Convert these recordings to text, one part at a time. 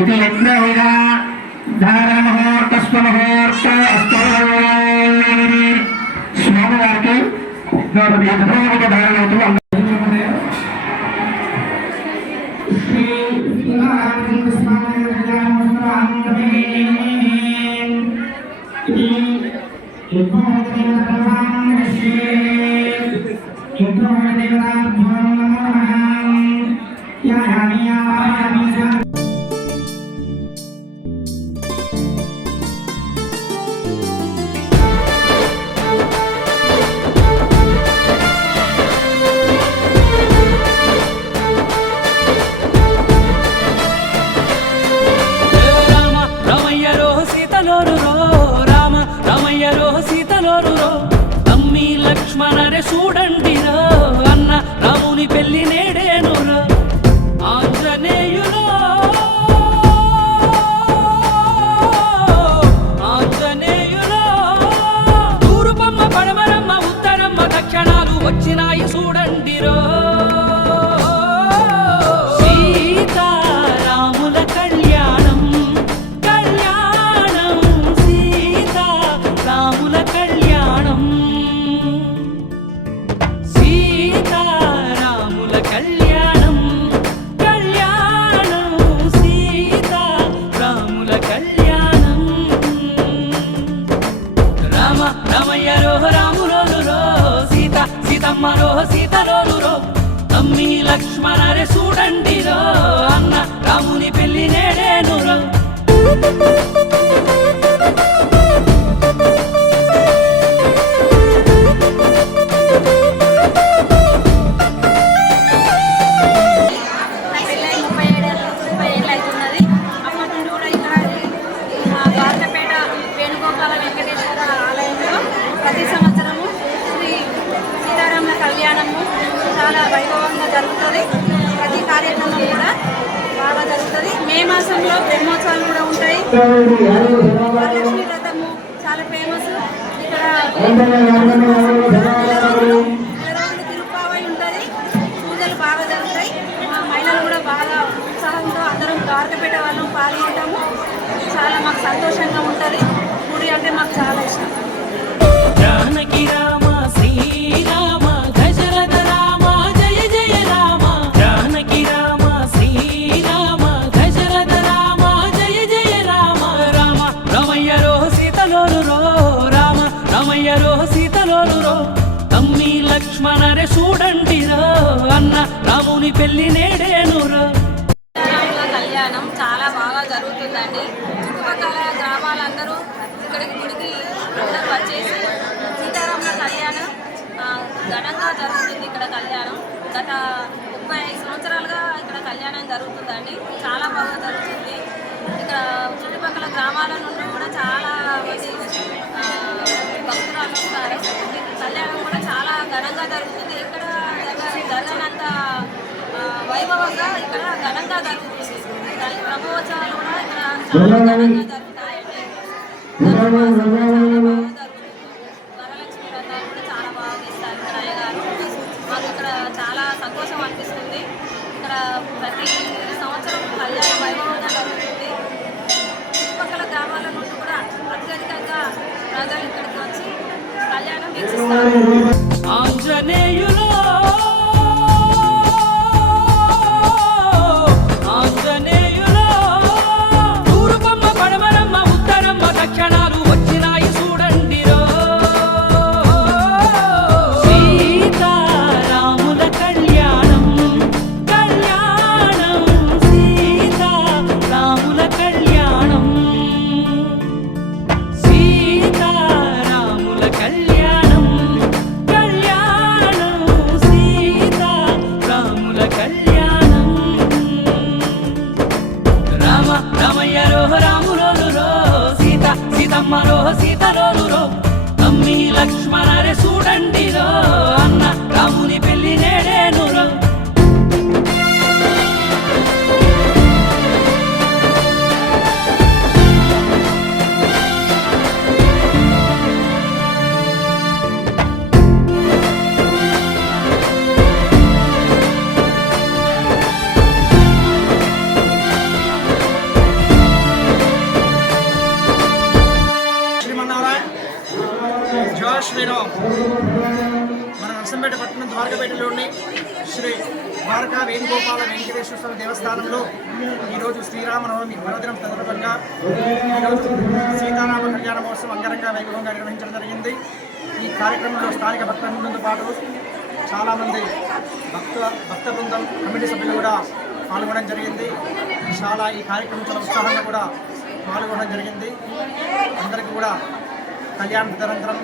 ఇది యజ్ఞవిధ ధారముహూర్తస్వ ముహూర్త స్వామివారికి యజ్ఞోపవీత ధారణతో చూడండిరా అన్న రాముని పెళ్లి నేడేనురా ఆంజనేయులో తూర్పమ్మ పడమరమ్మ ఉత్తరమ్మ దక్షిణాలు వచ్చినాయి చూడండిరో సీతారాముల కళ్యాణం కళ్యాణం సీతారాముల కళ్యాణం సీతారాముల కళ్యాణం కళ్యాణం సీతారాముల కళ్యాణం రామ రామయ్య రోహ రాములోను రో సీత సీతమ్మ రోహ సీతలోను రో తమ్మి లక్ష్మణరే చూడండి రో అన్న రాముని పెళ్లి నేడేను రో ప్రతి సంవత్సరము శ్రీ సీతారాముల కళ్యాణము చాలా వైభవంగా జరుగుతుంది. ప్రతి కార్యక్రమం కూడా బాగా జరుగుతుంది. మే మాసంలో బ్రహ్మోత్సవాలు కూడా ఉంటాయి. వరలక్ష్మి వ్రతము చాలా ఫేమస్. ఇక్కడ తిరుపావై ఉంటుంది. పూజలు బాగా జరుగుతాయి. మా మహిళలు కూడా బాగా ఉత్సాహంతో అందరం ద్వారకపేట వాళ్ళం పాల్గొంటాము. చాలా మాకు సంతోషంగా ఉంటుంది. గుడి అంటే మాకు చాలా ఇష్టం. జానకి రామ శ్రీరామ దశరథ రామ జయ జయ రామ జానకి రామ శ్రీరామ దశరథ రామ జయ జయ రామ రామ రామయ్య రో సీతలోను రో రామ రామయ్య రో సీతలోను రో తమ్మి లక్ష్మణరే చూడండి రో అన్న రాముని పెళ్లి నేడేను రో కళ్యాణం చాలా బాగా జరుగుతుందండి. చుట్టుపక్కల గ్రామాలందరూ ఇక్కడికి గుడికి అందరూ వచ్చేసి సీతారాముల కళ్యాణం ఘనంగా జరుగుతుంది. ఇక్కడ కళ్యాణం గత 35 సంవత్సరాలుగా ఇక్కడ కళ్యాణం జరుగుతుందండి. చాలా బాగా జరుగుతుంది. ఇక్కడ చుట్టుపక్కల గ్రామాల నుండి కూడా చాలా మంది భక్తురాలు వస్తారు. కళ్యాణం కూడా చాలా ఘనంగా జరుగుతుంది. ఇక్కడ జరగనంత వైభవంగా ఇక్కడ ఘనంగా జరుగుతుంది. బ్రహ్మోత్సవాలు కూడా ఇక్కడ చాలా ఘనంగా జరుగుతాయండి. వరలక్ష్మి వ్రతాలు కూడా చాలా బాగా చేస్తారు ఇక్కడ అయ్యగారు. మాకు ఇక్కడ చాలా సంతోషం అనిపిస్తుంది. ఇక్కడ ప్రతి సంవత్సరం కళ్యాణం వైభవంగా జరుగుతుంది. చుట్టుపక్కల గ్రామాల నుండి కూడా అత్యధికంగా ప్రజలు ఇక్కడికి వచ్చి కళ్యాణం వీక్షిస్తారు. ఆంజనేయులో తూర్పమ్మ పడమరమ్మ ఉత్తరమ్మ దక్షిణాలు వచ్చినాయి చూడండిరో సీతారాముల కళ్యాణం కళ్యాణం సీతారాముల కళ్యాణం సీతారాముల కళ్యాణం కళ్యాణం సీతారాముల కళ్యాణం రామ రామయ్య రోహ రాములోను రో సీత సీతమ్మ రోహ సీతలోను రో తమ్మి లక్ష్మణరే చూడండి రో అన్న రాముని పెళ్లి నేడేను రో మన నర్సంపేట పట్టణం ద్వారకపేటలోని శ్రీ ద్వారకా వేణుగోపాల వెంకటేశ్వర స్వామి దేవస్థానంలో ఈరోజు శ్రీరామనవమి పర్వదినం సందర్భంగా ఈరోజు సీతారామ కళ్యాణ మహోత్సవం అంగరంగ వైభవంగా నిర్వహించడం జరిగింది. ఈ కార్యక్రమంలో స్థానిక భక్తులతో పాటు చాలామంది భక్త బృందం కమిటీ సభ్యులు కూడా పాల్గొనడం జరిగింది. ఈ కార్యక్రమం చాలా ఉత్సాహంగా కూడా పాల్గొనడం జరిగింది. అందరికీ కూడా కళ్యాణ తదనంతరం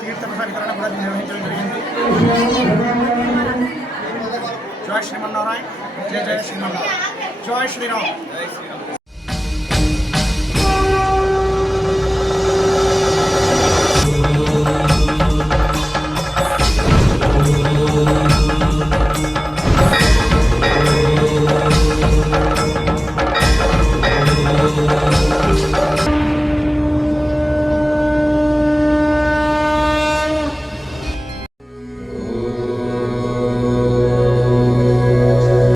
తీర్థప్రసాద వితరణ కూడా నిర్వహించడం జరిగింది. జై శ్రీమన్నారాయణ, జయ జయ శ్రీమన్నారాయణ, జై శ్రీరామ్.